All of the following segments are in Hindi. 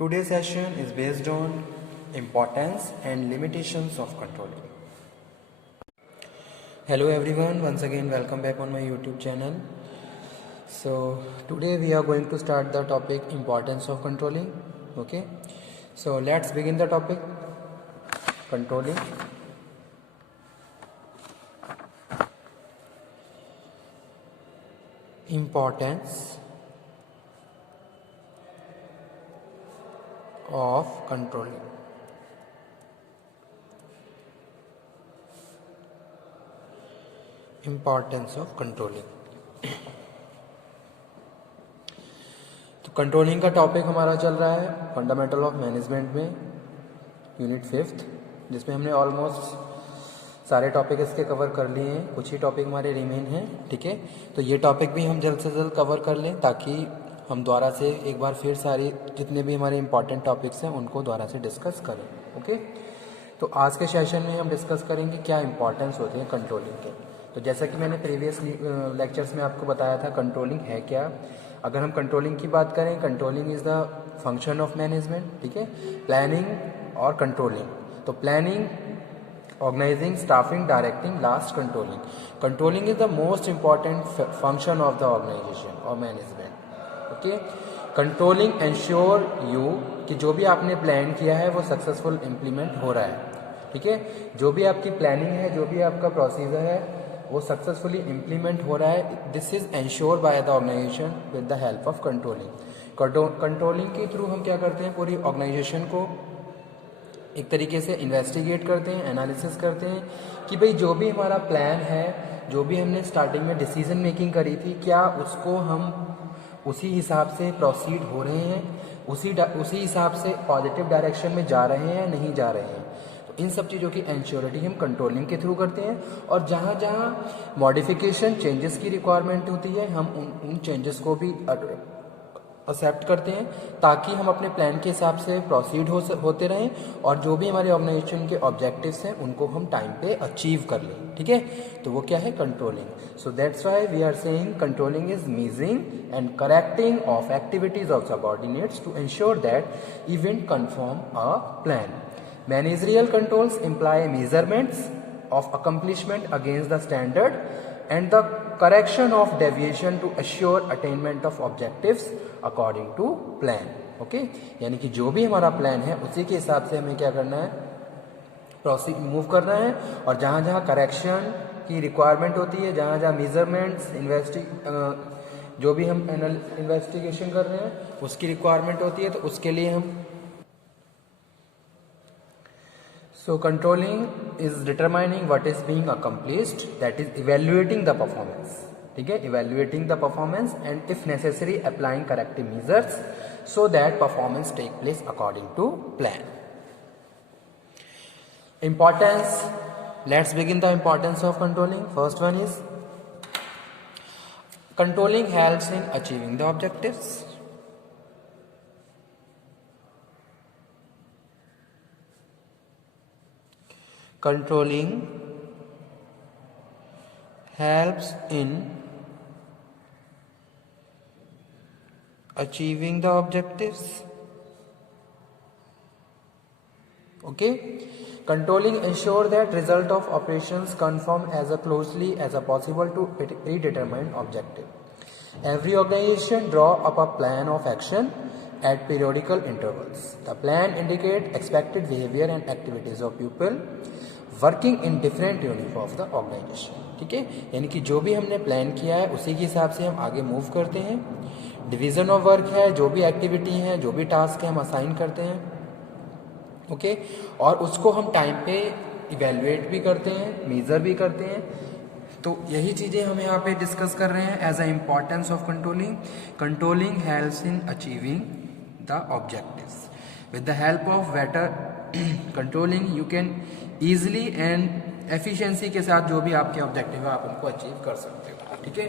Today's session is based on importance and limitations of controlling. Hello everyone, once again welcome back on my YouTube channel. So today we are going to start the topic importance of controlling. Okay, so let's begin the topic controlling. Importance of controlling. Importance of controlling. तो कंट्रोलिंग का टॉपिक हमारा चल रहा है फंडामेंटल ऑफ मैनेजमेंट में यूनिट 5th, जिसमें हमने ऑलमोस्ट सारे टॉपिक इसके कवर कर लिए हैं, कुछ ही टॉपिक हमारे रिमेन हैं. ठीक है, तो ये टॉपिक भी हम जल्द से जल्द कवर कर लें ताकि हम दोबारा से एक बार फिर सारी जितने भी हमारे इंपॉर्टेंट टॉपिक्स हैं उनको दोबारा से डिस्कस करें. ओके, तो आज के सेशन में हम डिस्कस करेंगे क्या इंपॉर्टेंस होते हैं कंट्रोलिंग के. तो जैसा कि मैंने प्रीवियस लेक्चर्स में आपको बताया था कंट्रोलिंग है क्या. अगर हम कंट्रोलिंग की बात करें, controlling is the function of management. ठीक है, प्लानिंग और कंट्रोलिंग. तो planning, organizing, staffing, directing, last controlling. Controlling is the most important function of the organization or management. Okay, controlling ensure you कि जो भी आपने प्लान किया है वो सक्सेसफुल इम्प्लीमेंट हो रहा है. ठीक है, जो भी आपकी प्लानिंग है, जो भी आपका प्रोसीजर है वो सक्सेसफुली इम्प्लीमेंट हो रहा है. This is ensure by the organisation with the help of controlling. Controlling के थ्रू हम क्या करते हैं, पूरी ऑर्गेनाइजेशन को एक तरीके से इन्वेस्टिगेट करते हैं, एनालिसिस करते हैं कि भाई जो भी हमारा प्लान है, जो भी हमने स्टार्टिंग में डिसीजन मेकिंग करी थी, क्या उसको हम उसी हिसाब से प्रोसीड हो रहे हैं, उसी हिसाब से पॉजिटिव डायरेक्शन में जा रहे हैं, नहीं जा रहे हैं. तो इन सब चीज़ों की इंश्योरिटी हम कंट्रोलिंग के थ्रू करते हैं. और जहाँ जहाँ मॉडिफिकेशन, चेंजेस की रिक्वायरमेंट होती है, हम उन चेंजेस को भी एक्सेप्ट करते हैं ताकि हम अपने प्लान के हिसाब से प्रोसीड होते रहें और जो भी हमारे ऑर्गेनाइजेशन के ऑब्जेक्टिव्स हैं उनको हम टाइम पे अचीव कर लें. ठीक है, तो वो क्या है, controlling. So that's why we are saying controlling is measuring and correcting of activities of subordinates to ensure that event conform a plan. Managerial controls imply measurements of accomplishment against the standard and the correction of deviation to assure attainment of objectives according to plan. Okay, यानी कि जो भी हमारा प्लान है उसी के हिसाब से हमें क्या करना है, प्रोसीड मूव करना है. और जहाँ जहाँ करेक्शन की रिक्वायरमेंट होती है, जहाँ जहाँ मेजरमेंट्स जो भी हम इन्वेस्टिगेशन कर रहे हैं उसकी रिक्वायरमेंट होती है, तो उसके लिए हम So controlling is determining what is being accomplished, that is evaluating the performance. ठीक है, evaluating the performance and if necessary applying corrective measures so that performance take place according to plan. Importance. Let's begin the importance of controlling. First one is controlling helps in achieving the objectives. Controlling helps in achieving the objectives. Okay, controlling ensure that result of operations conform as closely as possible to predetermined objective. Every organization draw up a plan of action at periodical intervals. The plan indicate expected behavior and activities of people working in different unit of the organisation. ठीक है, यानी कि जो भी हमने प्लान किया है उसी के हिसाब से हम आगे मूव करते हैं. डिवीजन ऑफ वर्क है, जो भी एक्टिविटी है, जो भी टास्क है हम असाइन करते हैं. ओके, और उसको हम टाइम पे इवेल्युएट भी करते हैं, मेजर भी करते हैं. तो यही चीज़ें हम यहाँ पे डिस्कस कर रहे हैं as a importance of controlling. Controlling helps in achieving the objectives. With the help of better controlling you can easily and efficiency के साथ जो भी आपके ऑब्जेक्टिव है आप उनको अचीव कर सकते हो. ठीक है,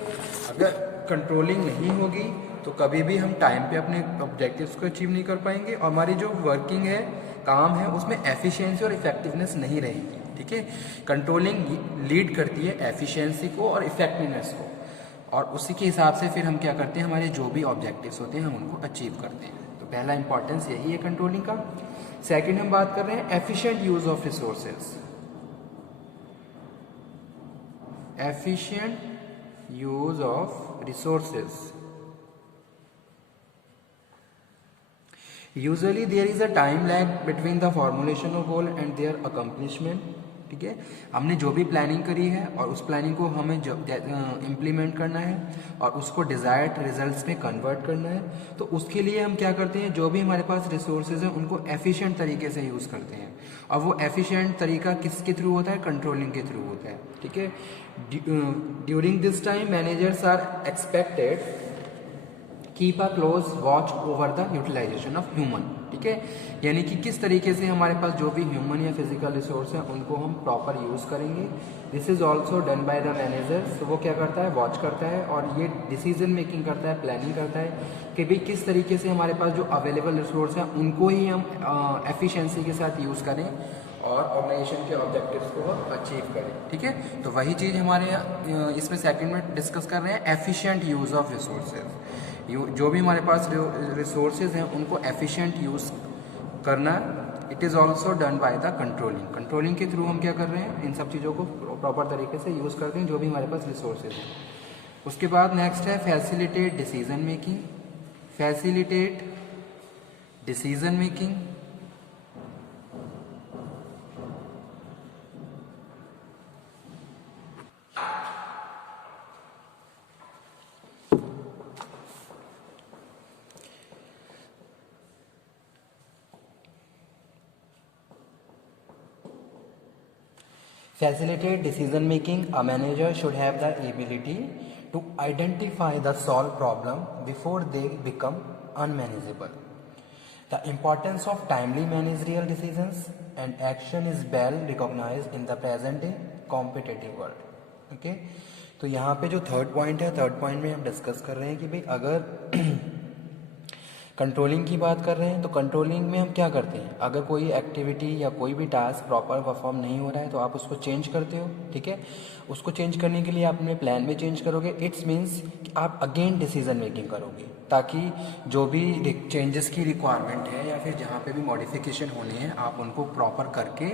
अगर कंट्रोलिंग नहीं होगी तो कभी भी हम टाइम पे अपने ऑब्जेक्टिव्स को अचीव नहीं कर पाएंगे और हमारी जो वर्किंग है, काम है, उसमें एफिशिएंसी और इफेक्टिवनेस नहीं रहेगी. ठीक है, कंट्रोलिंग लीड करती है एफिशिएंसी को और इफेक्टिवनेस को और उसी के हिसाब से फिर हम क्या करते हैं, हमारे जो भी ऑब्जेक्टिव्स होते हैं हम उनको अचीव करते हैं. तो पहला इंपॉर्टेंस यही है कंट्रोलिंग का। सेकंड हम बात कर रहे हैं efficient use of resources. Efficient use of resources, usually there is a time lag between the formulation of goal and their accomplishment. ठीक है, हमने जो भी प्लानिंग करी है और उस प्लानिंग को हमें इम्प्लीमेंट करना है और उसको डिजायर्ड रिजल्ट्स में कन्वर्ट करना है, तो उसके लिए हम क्या करते हैं, जो भी हमारे पास रिसोर्सेज हैं उनको एफिशिएंट तरीके से यूज़ करते हैं। और वो एफिशिएंट तरीका किसके थ्रू होता है, कंट्रोलिंग के थ्रू होता है। ठीक है, during this time managers are expected keep a close watch over the utilisation of human. ठीक है, यानी कि किस तरीके से हमारे पास जो भी ह्यूमन या फिजिकल रिसोर्स हैं उनको हम प्रॉपर यूज़ करेंगे। This is also done by the manager. तो वो क्या करता है, वॉच करता है और ये डिसीजन मेकिंग करता है, प्लानिंग करता है कि भाई किस तरीके से हमारे पास जो अवेलेबल रिसोर्स हैं उनको ही हम एफिशिएंसी के साथ यूज़ करें और ऑर्गेनाइजेशन के ऑब्जेक्टिव्स को हम अचीव करें। ठीक है, तो वही चीज़ हमारे इसमें सेकंड में डिस्कस कर रहे हैं, एफिशिएंट यूज़ ऑफ रिसोर्सेज। जो भी हमारे पास रिसोर्सेज हैं उनको एफिशिएंट यूज़ करना। It is also done by the controlling. Controlling के थ्रू हम क्या कर रहे हैं, इन सब चीज़ों को प्रॉपर तरीके से यूज़ करते हैं जो भी हमारे पास रिसोर्सेज हैं। उसके बाद नेक्स्ट है facilitate decision making. Facilitate decision making, facilitate decision making. A manager should have the ability to identify the solve problem before they become unmanageable. The importance of timely managerial decisions and action is well recognized in the present day competitive world. Okay? तो यहाँ पे जो थर्ड पॉइंट है, थर्ड पॉइंट में हम डिस्कस कर रहे हैं कि भाई अगर कंट्रोलिंग की बात कर रहे हैं तो कंट्रोलिंग में हम क्या करते हैं, अगर कोई एक्टिविटी या कोई भी टास्क प्रॉपर परफॉर्म नहीं हो रहा है तो आप उसको चेंज करते हो। ठीक है, उसको चेंज करने के लिए आप अपने प्लान में चेंज करोगे। इट्स मीन्स कि आप अगेन डिसीजन मेकिंग करोगे ताकि जो भी चेंजेस की रिक्वायरमेंट है या फिर जहाँ पे भी मॉडिफिकेशन होनी है आप उनको प्रॉपर करके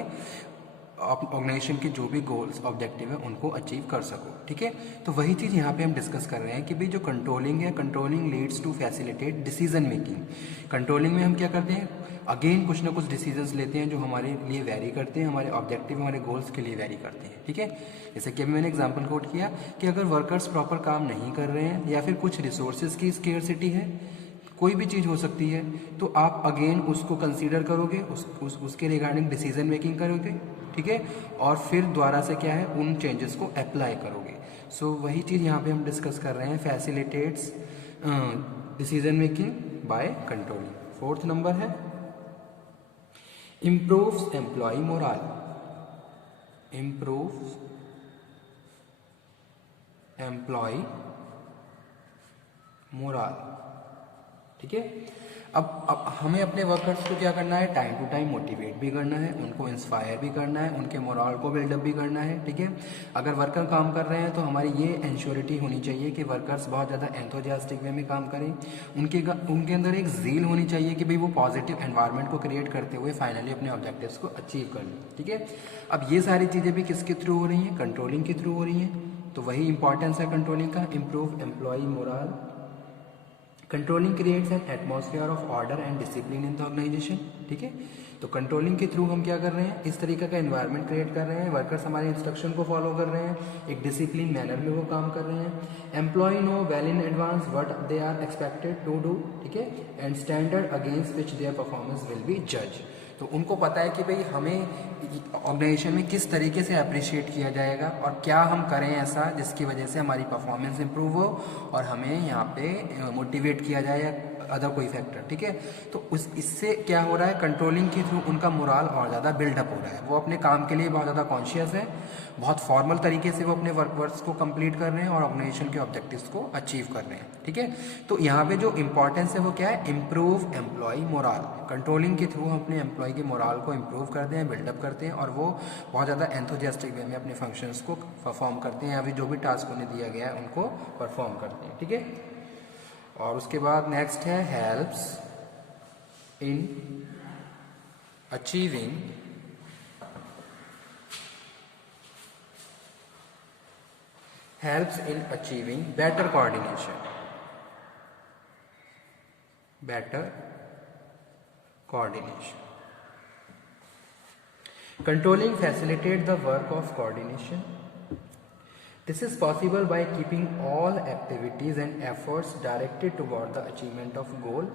आप ऑर्गेनाइजेशन के जो भी गोल्स ऑब्जेक्टिव है उनको अचीव कर सको। ठीक है, तो वही चीज़ यहाँ पे हम डिस्कस कर रहे हैं कि भाई जो कंट्रोलिंग है, controlling leads to facilitate decision making. Controlling में हम क्या करते हैं, अगेन कुछ ना कुछ डिसीजंस लेते हैं जो हमारे लिए वेरी करते हैं, हमारे ऑब्जेक्टिव हमारे गोल्स के लिए वेरी करते हैं। ठीक है, जैसे कि अभी मैंने एग्जाम्पल कोट किया कि अगर वर्कर्स प्रॉपर काम नहीं कर रहे हैं या फिर कुछ रिसोर्सेज की स्केर्सिटी है, कोई भी चीज़ हो सकती है, तो आप अगेन उसको कंसीडर करोगे, उसके रिगार्डिंग डिसीजन मेकिंग करोगे। ठीक है, और फिर दोबारा से क्या है, उन चेंजेस को अप्लाई करोगे। सो वही चीज़ यहाँ पे हम डिस्कस कर रहे हैं, facilitates decision making by controlling. Fourth number है improves employee morale. Improves employee morale. ठीक है, अब हमें अपने वर्कर्स को क्या करना है, टाइम टू टाइम मोटिवेट भी करना है, उनको इंस्पायर भी करना है, उनके मोराल को बिल्डअप भी करना है। ठीक है, अगर वर्कर काम कर रहे हैं तो हमारी ये इंश्योरिटी होनी चाहिए कि वर्कर्स बहुत ज़्यादा एंथुसियास्टिक वे में काम करें, उनके अंदर एक ज़ील होनी चाहिए कि भाई वो पॉजिटिव एनवायरनमेंट को क्रिएट करते हुए फाइनली अपने ऑब्जेक्टिव्स को अचीव कर लें। ठीक है, अब ये सारी चीज़ें भी किसके थ्रू हो रही हैं, कंट्रोलिंग के थ्रू हो रही हैं। तो वही इंपॉर्टेंस है कंट्रोलिंग का, improve employee morale. Controlling creates an atmosphere of order and discipline in the organisation. ठीक है, तो कंट्रोलिंग के थ्रू हम क्या कर रहे हैं, इस तरीके का एनवायरनमेंट क्रिएट कर रहे हैं, वर्कर्स हमारे इंस्ट्रक्शन को फॉलो कर रहे हैं, एक डिसिप्लिन मैनर में वो काम कर रहे हैं। Employee know well in advance what they are expected to do. ठीक है, and standard against which their performance will be जज। तो उनको पता है कि भाई हमें ऑर्गेनाइजेशन में किस तरीके से अप्रिशिएट किया जाएगा और क्या हम करें ऐसा जिसकी वजह से हमारी परफॉर्मेंस इंप्रूव हो और हमें यहाँ पे मोटिवेट किया जाए या अदर कोई फैक्टर। ठीक है, तो इससे क्या हो रहा है, कंट्रोलिंग के थ्रू उनका मोराल और ज़्यादा बिल्डअप हो रहा है, वो अपने काम के लिए बहुत ज़्यादा कॉन्शियस है, बहुत फॉर्मल तरीके से वो अपने वर्क्स को कंप्लीट कर रहे हैं और ऑर्गेनाइजेशन के ऑब्जेक्टिव्स को अचीव कर रहे हैं। ठीक है, तो यहाँ पे जो इंपॉर्टेंस है वो क्या है, इम्प्रूव एम्प्लॉय मोराल। कंट्रोलिंग के थ्रू हम अपने एम्प्लॉय के मोराल को इम्प्रूव करते हैं, बिल्डअप करते हैं और वो बहुत ज़्यादा एंथुसियास्टिक वे में अपने फंक्शंस को परफॉर्म करते हैं या फिर जो भी टास्क उन्हें दिया गया है उनको परफॉर्म करते हैं। ठीक है, और उसके बाद नेक्स्ट है helps in achieving helps in achieving better coordination. Better coordination. Controlling facilitates the work of coordination. This is possible by keeping all activities and efforts directed toward the achievement of goal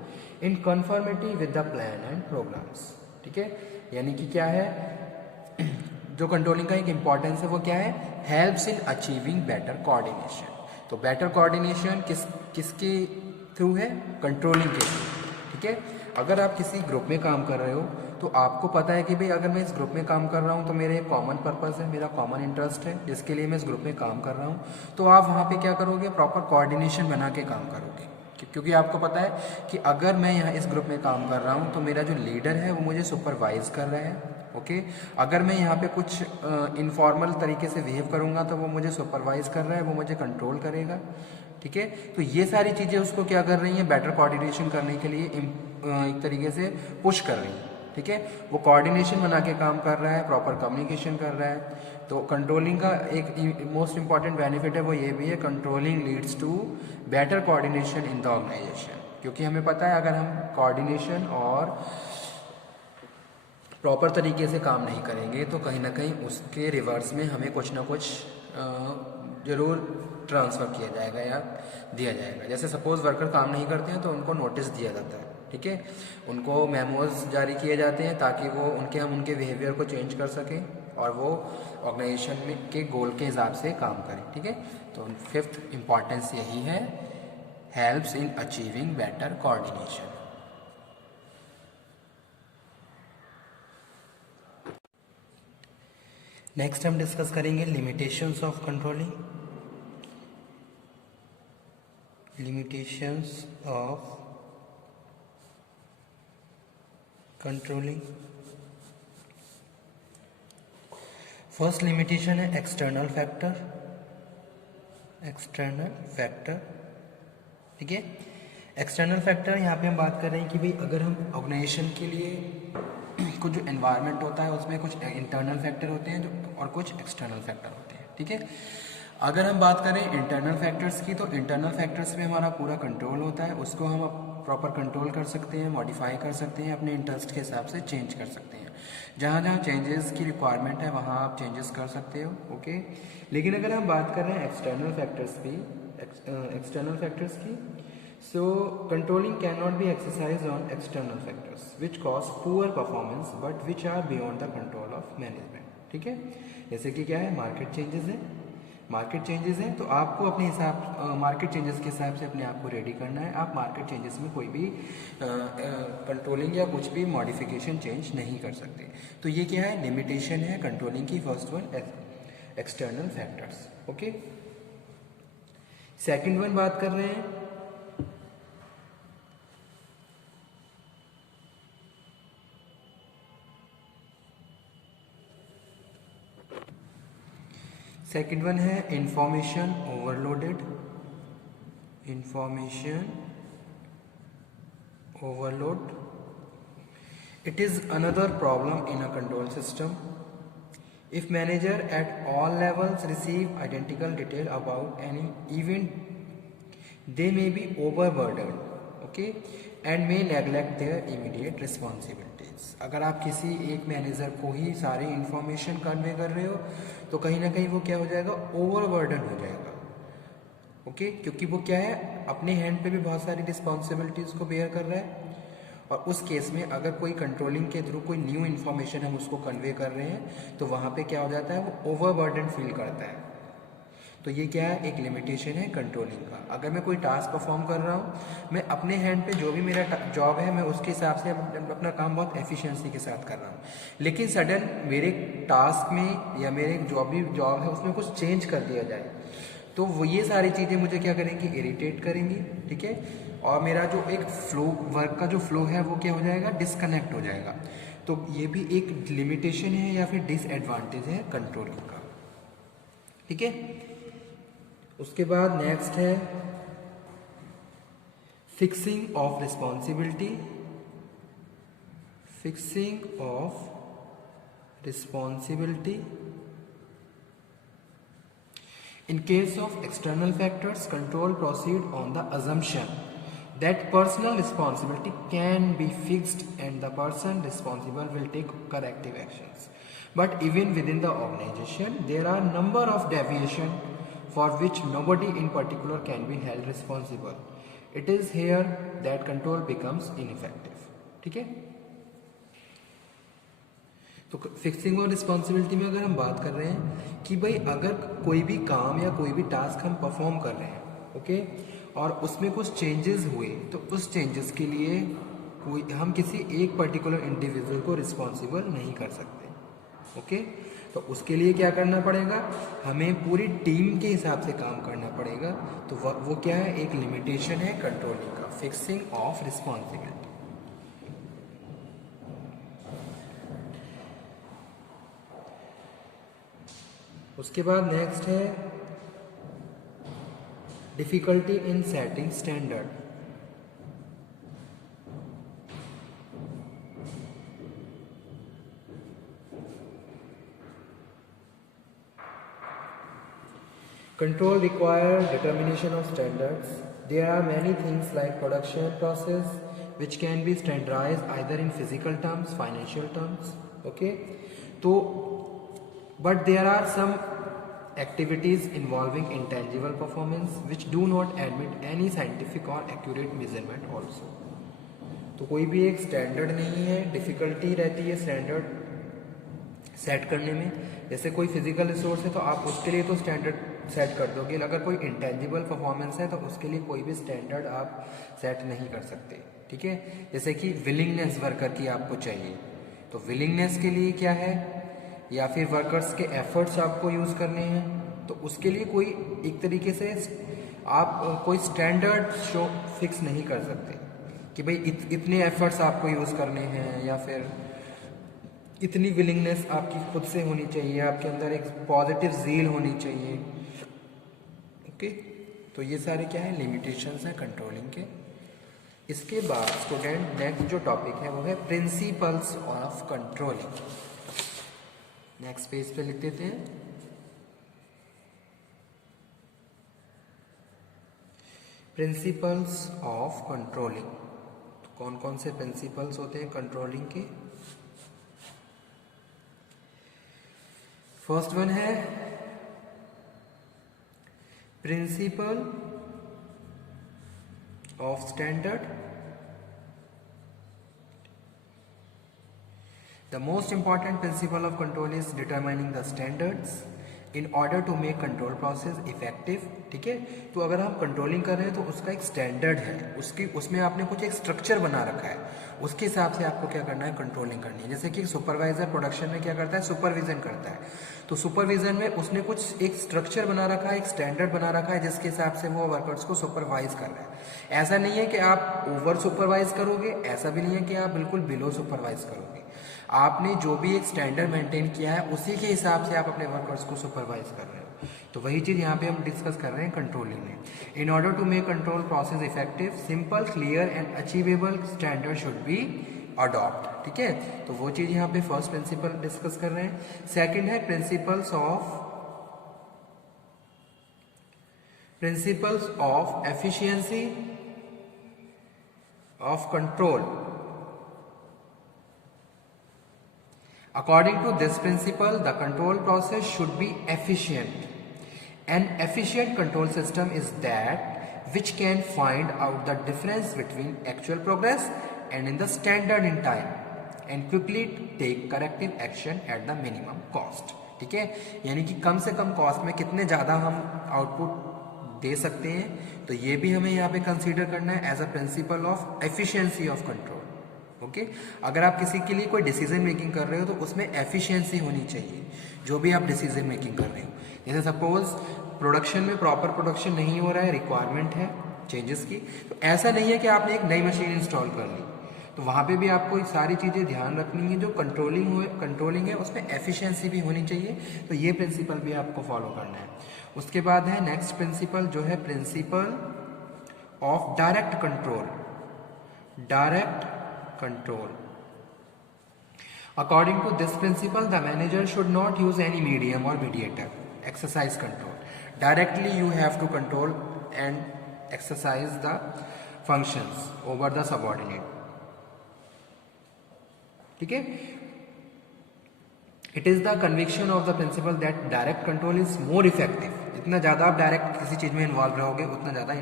in conformity with the plan and programs. ठीक है, यानी कि क्या है, जो कंट्रोलिंग का एक इम्पॉर्टेंस है वो क्या है, helps in achieving better coordination. तो बेटर कोऑर्डिनेशन किसके थ्रू है, कंट्रोलिंग के थ्रू. ठीक है, अगर आप किसी ग्रुप में काम कर रहे हो तो आपको पता है कि भाई अगर मैं इस ग्रुप में काम कर रहा हूँ तो मेरे एक कॉमन पर्पस है, मेरा कॉमन इंटरेस्ट है जिसके लिए मैं इस ग्रुप में काम कर रहा हूँ. तो आप वहाँ पे क्या करोगे, प्रॉपर कोऑर्डिनेशन बना के काम करोगे, क्योंकि आपको पता है कि अगर मैं यहाँ इस ग्रुप में काम कर रहा हूँ तो मेरा जो लीडर है वो मुझे सुपरवाइज कर रहा है. ओके, अगर मैं यहाँ पे कुछ इनफॉर्मल तरीके से बिहेव करूँगा तो वो मुझे सुपरवाइज कर रहा है, वो मुझे कंट्रोल करेगा. ठीक है, तो ये सारी चीज़ें उसको क्या कर रही हैं, बेटर कोऑर्डिनेशन करने के लिए एक तरीके से पुश कर रही हैं. ठीक है, वो कोऑर्डिनेशन बना के काम कर रहा है, प्रॉपर कम्युनिकेशन कर रहा है. तो कंट्रोलिंग का एक मोस्ट इंपॉर्टेंट बेनिफिट है वो ये भी है, controlling leads to better coordination in the organisation. क्योंकि हमें पता है अगर हम कोऑर्डिनेशन और प्रॉपर तरीके से काम नहीं करेंगे तो कहीं ना कहीं उसके रिवर्स में हमें कुछ ना कुछ ज़रूर ट्रांसफ़र किया जाएगा या दिया जाएगा. जैसे सपोज़ वर्कर काम नहीं करते हैं तो उनको नोटिस दिया जाता है. ठीक है, उनको मेमोज जारी किए जाते हैं ताकि वो हम उनके बिहेवियर को चेंज कर सकें और वो ऑर्गेनाइजेशन में के गोल के हिसाब से काम करें. ठीक है, तो फिफ्थ इम्पॉर्टेंस यही है, helps in achieving better coordination. Next हम डिस्कस करेंगे limitations of controlling. Limitations of controlling. First limitation है एक्सटर्नल फैक्टर. एक्सटर्नल फैक्टर, ठीक है, एक्सटर्नल फैक्टर यहाँ पे हम बात कर रहे हैं कि भाई अगर हम ऑर्गेनाइजेशन के लिए कुछ जो एनवायरनमेंट होता है उसमें कुछ इंटरनल फैक्टर होते हैं जो और कुछ एक्सटर्नल फैक्टर होते हैं. ठीक है, अगर हम बात करें इंटरनल फैक्टर्स की तो इंटरनल फैक्टर्स में हमारा पूरा कंट्रोल होता है, उसको हम प्रॉपर कंट्रोल कर सकते हैं, मॉडिफाई कर सकते हैं, अपने इंटरेस्ट के हिसाब से चेंज कर सकते हैं. जहाँ जहाँ चेंजेस की रिक्वायरमेंट है वहाँ आप चेंजेस कर सकते हो. ओके, लेकिन अगर हम बात कर रहे हैं एक्सटर्नल फैक्टर्स की, so controlling cannot be exercised on external factors which cause poor performance but which are beyond the control of management. ठीक है, जैसे कि क्या है, मार्केट चेंजेस है तो आपको अपने हिसाब मार्केट चेंजेस के हिसाब से अपने आप को रेडी करना है. आप मार्केट चेंजेस में कोई भी कंट्रोलिंग या कुछ भी मॉडिफिकेशन चेंज नहीं कर सकते. तो ये क्या है, लिमिटेशन है कंट्रोलिंग की. First one external factors. Okay, second one बात कर रहे हैं सेकंड वन है information overloaded. Information overload, it is another problem in a control system. If manager at all levels receive identical detail about any event they may be overburden. Okay, and may neglect their immediate responsibilities. अगर आप किसी एक मैनेजर को ही सारी इंफॉर्मेशन कन्वे कर रहे हो तो कहीं ना कहीं वो क्या हो जाएगा, ओवरबर्डन हो जाएगा. ओके, क्योंकि वो क्या है, अपने हैंड पे भी बहुत सारी रिस्पॉन्सिबिलिटीज़ को बेयर कर रहा है. और उस केस में अगर कोई कंट्रोलिंग के थ्रू कोई न्यू इन्फॉर्मेशन हम उसको कन्वे कर रहे हैं तो वहाँ पे क्या हो जाता है, वो ओवरबर्डन फील करता है. तो ये क्या है, एक लिमिटेशन है कंट्रोलिंग का. अगर मैं कोई टास्क परफॉर्म कर रहा हूँ, मैं अपने हैंड पे जो भी मेरा जॉब है मैं उसके हिसाब से अपना काम बहुत एफिशिएंसी के साथ कर रहा हूँ, लेकिन सडन मेरे टास्क में या मेरे जॉब है उसमें कुछ चेंज कर दिया जाए तो वो ये सारी चीज़ें मुझे क्या करेंगी, इरिटेट करेंगी. ठीक है, और मेरा जो एक फ्लो, वर्क का जो फ्लो है वो क्या हो जाएगा, डिसकनेक्ट हो जाएगा. तो ये भी एक लिमिटेशन है या फिर डिसएडवांटेज है कंट्रोलिंग का. ठीक है, उसके बाद नेक्स्ट है fixing of responsibility. Fixing of responsibility. In case of external factors, control proceed on the assumption that personal responsibility can be fixed and the person responsible will take corrective actions. But even within the organization, there are number of deviation for which nobody in particular can be held responsible. It is here that control becomes ineffective. ठीक है? तो फिक्सिंग और रिस्पॉन्सिबिलिटी में अगर हम बात कर रहे हैं कि भाई अगर कोई भी काम या कोई भी टास्क हम परफॉर्म कर रहे हैं, ओके, और उसमें कुछ चेंजेस हुए, तो उस चेंजेस के लिए कोई हम किसी एक पर्टिकुलर इंडिविजुअल को रिस्पॉन्सिबल नहीं कर सकते, ओके। तो उसके लिए क्या करना पड़ेगा, हमें पूरी टीम के हिसाब से काम करना पड़ेगा। तो वो क्या है, एक लिमिटेशन है कंट्रोलिंग का, फिक्सिंग ऑफ रिस्पॉन्सिबिलिटी। उसके बाद नेक्स्ट है difficulty in setting standard. Control requires determination of standards. There are many things like production process which can be standardized either in physical terms, financial terms, okay. तो but there are some activities involving intangible performance which do not admit any scientific or accurate measurement also. तो कोई भी एक स्टैंडर्ड नहीं है, डिफिकल्टी रहती है स्टैंडर्ड सेट करने में। जैसे कोई फिजिकल रिसोर्स है तो आप उसके लिए तो स्टैंडर्ड सेट कर दोगे, अगर कोई इंटेंजिबल परफॉर्मेंस है तो उसके लिए कोई भी स्टैंडर्ड आप सेट नहीं कर सकते, ठीक है। जैसे कि विलिंगनेस वर्कर की आपको चाहिए, तो विलिंगनेस के लिए क्या है, या फिर वर्कर्स के एफर्ट्स आपको यूज़ करने हैं, तो उसके लिए कोई एक तरीके से आप कोई स्टैंडर्ड शो फिक्स नहीं कर सकते कि भाई इतने एफर्ट्स आपको यूज़ करने हैं, या फिर इतनी विलिंगनेस आपकी खुद से होनी चाहिए, आपके अंदर एक पॉजिटिव ज़ील होनी चाहिए, ओके। तो ये सारे क्या है, लिमिटेशंस हैं कंट्रोलिंग के। इसके बाद स्टूडेंट नेक्स्ट जो टॉपिक है वो है principles of controlling. Next page पे लिख देते हैं, प्रिंसिपल्स ऑफ कंट्रोलिंग। तो कौन कौन से प्रिंसिपल्स होते हैं कंट्रोलिंग के। फर्स्ट वन है principle of standard. The most important principle of control is determining the standards in order to make control process effective, ठीक है। तो अगर हम कंट्रोलिंग कर रहे हैं तो उसका एक स्टैंडर्ड है, उसमें आपने कुछ एक स्ट्रक्चर बना रखा है, उसके हिसाब से आपको क्या करना है, कंट्रोलिंग करनी है। जैसे कि सुपरवाइजर प्रोडक्शन में क्या करता है, सुपरविजन करता है, तो सुपरविजन में उसने कुछ एक स्ट्रक्चर बना रखा है, एक स्टैंडर्ड बना रखा है, जिसके हिसाब से वो वर्कर्स को सुपरवाइज कर रहा है। ऐसा नहीं है कि आप ओवर सुपरवाइज करोगे, ऐसा भी नहीं है कि आप बिल्कुल बिलो सुपरवाइज करोगे। आपने जो भी एक स्टैंडर्ड मेंटेन किया है उसी के हिसाब से आप अपने वर्कर्स को सुपरवाइज कर रहे हो। तो वही चीज़ यहाँ पे हम डिस्कस कर रहे हैं कंट्रोलिंग में। In order to make control process effective, simple, clear and achievable standard should be adopt, ठीक है। तो वो चीज़ यहाँ पे फर्स्ट प्रिंसिपल डिस्कस कर रहे हैं। सेकेंड है principles of efficiency of control. According to this principle, the control process should be efficient. An efficient control system is that which can find out the difference between actual progress and in the standard in time and quickly take corrective action at the minimum cost. ठीक है, यानी कि कम से कम कॉस्ट में कितने ज़्यादा हम आउटपुट दे सकते हैं, तो ये भी हमें यहाँ पे कंसीडर करना है as a principle of efficiency of control, okay. अगर आप किसी के लिए कोई डिसीजन मेकिंग कर रहे हो तो उसमें एफिशिएंसी होनी चाहिए, जो भी आप डिसीजन मेकिंग कर रहे हो। जैसे सपोज प्रोडक्शन में प्रॉपर प्रोडक्शन नहीं हो रहा है, रिक्वायरमेंट है चेंजेस की, तो ऐसा नहीं है कि आपने एक नई मशीन इंस्टॉल कर ली, तो वहाँ पे भी आपको ये सारी चीज़ें ध्यान रखनी है। जो कंट्रोलिंग है उसमें एफिशिएंसी भी होनी चाहिए, तो ये प्रिंसिपल भी आपको फॉलो करना है। उसके बाद है नेक्स्ट प्रिंसिपल जो है principle of direct control. Direct control According to this principle, the manager should not use any medium or mediator. Exercise control. Directly you have to control and exercise the functions over the subordinate. ठीक है? It is the conviction of the principle that direct control is more effective. जितना ज़्यादा आप डायरेक्ट किसी चीज़ में इन्वॉल्व रहोगे उतना ज़्यादा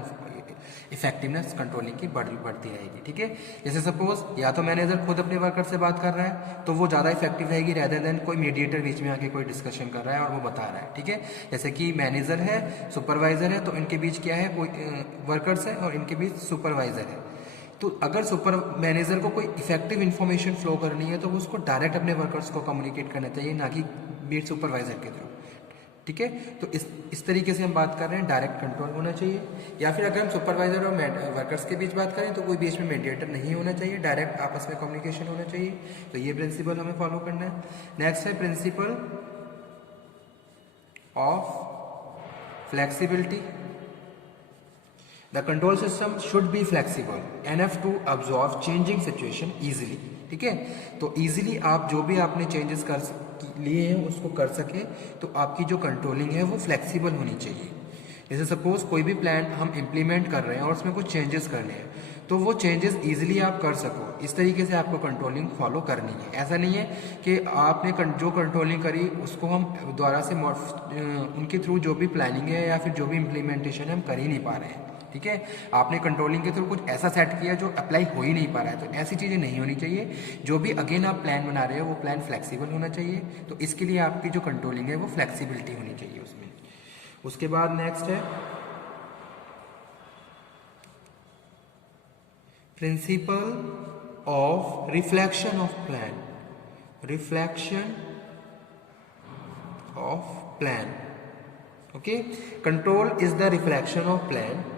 इफेक्टिवनेस कंट्रोलिंग की बढ़ती रहेगी. ठीक है, जैसे सपोज या तो मैनेजर खुद अपने वर्कर से बात कर रहा है तो वो ज़्यादा इफेक्टिव रहेगी रेदर देन कोई मीडिएटर बीच में आके कोई डिस्कशन कर रहा है और वो बता रहा है. ठीक है, जैसे कि मैनेजर है, सुपरवाइजर है, तो इनके बीच क्या है, कोई वर्कर्स है और इनके बीच सुपरवाइजर है. तो अगर सुपर मैनेजर को कोई इफेक्टिव इन्फॉर्मेशन फ्लो करनी है तो वो उसको डायरेक्ट अपने वर्कर्स को कम्युनिकेट करना चाहिए, ना कि बीट सुपरवाइजर के थ्रू. ठीक है, तो इस तरीके से हम बात कर रहे हैं डायरेक्ट कंट्रोल होना चाहिए. या फिर अगर हम सुपरवाइजर और वर्कर्स के बीच बात करें तो कोई बीच में मीडिएटर नहीं होना चाहिए, डायरेक्ट आपस में कम्युनिकेशन होना चाहिए. तो ये प्रिंसिपल हमें फॉलो करना है. नेक्स्ट है principle of flexibility. The control system should be flexible enough to absorb changing situation easily. ठीक है, तो easily आप जो भी आपने चेंजेस कर लिए हैं उसको कर सके, तो आपकी जो कंट्रोलिंग है वो फ्लेक्सिबल होनी चाहिए. जैसे सपोज कोई भी प्लान हम इम्प्लीमेंट कर रहे हैं और उसमें कुछ चेंजेस करने हैं तो वो चेंजेस इजीली आप कर सको, इस तरीके से आपको कंट्रोलिंग फॉलो करनी है. ऐसा नहीं है कि आपने जो कंट्रोलिंग करी उसको हम दोबारा से उनके थ्रू जो भी प्लानिंग है या फिर जो भी इम्प्लीमेंटेशन है हम कर ही नहीं पा रहे हैं. ठीक है, आपने कंट्रोलिंग के थ्रू कुछ ऐसा सेट किया जो अप्लाई हो ही नहीं पा रहा है, तो ऐसी चीज़ें नहीं होनी चाहिए. जो भी अगेन आप प्लान बना रहे हो वो प्लान फ्लेक्सिबल होना चाहिए. तो इसके लिए आपकी जो कंट्रोलिंग है वो फ्लेक्सिबिलिटी होनी चाहिए उसमें. उसके बाद नेक्स्ट है principle of reflection of plan. Reflection of plan. Okay, control is the reflection of plan.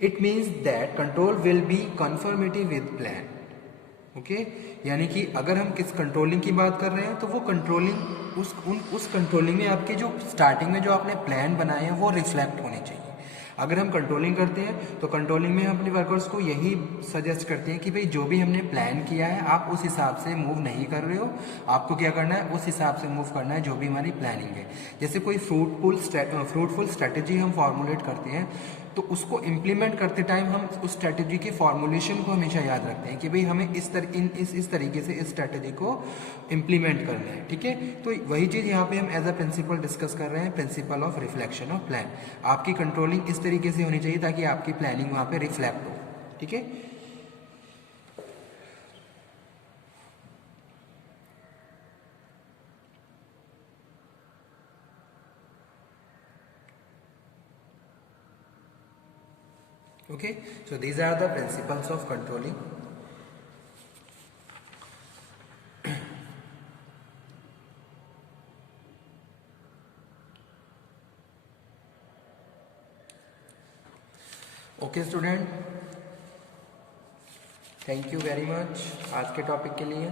It means that control will be conformity with plan. Okay, यानी कि अगर हम किस कंट्रोलिंग की बात कर रहे हैं तो वो कंट्रोलिंग उस कंट्रोलिंग में आपके जो स्टार्टिंग में जो आपने प्लान बनाए हैं वो रिफ्लेक्ट होने चाहिए. अगर हम कंट्रोलिंग करते हैं तो कंट्रोलिंग में हम अपने वर्कर्स को यही सजेस्ट करते हैं कि भाई जो भी हमने प्लान किया है आप उस हिसाब से मूव नहीं कर रहे हो, आपको क्या करना है उस हिसाब से मूव करना है जो भी हमारी प्लानिंग है. जैसे कोई फ्रूटफुल स्ट्रेटेजी हम फॉर्मुलेट करते हैं तो उसको इम्प्लीमेंट करते टाइम हम उस स्ट्रेटेजी के फॉर्मुलेशन को हमेशा याद रखते हैं कि भाई हमें इस तरीके से इस स्ट्रेटेजी को इम्प्लीमेंट करना है. ठीक है, तो वही चीज़ यहाँ पे हम एज अ प्रिंसिपल डिस्कस कर रहे हैं, principle of reflection of plan. आपकी कंट्रोलिंग इस तरीके से होनी चाहिए ताकि आपकी प्लानिंग वहाँ पे रिफ्लेक्ट हो. ठीक है, okay, so these are the principles of controlling. Okay student, thank you very much आज के टॉपिक के लिए.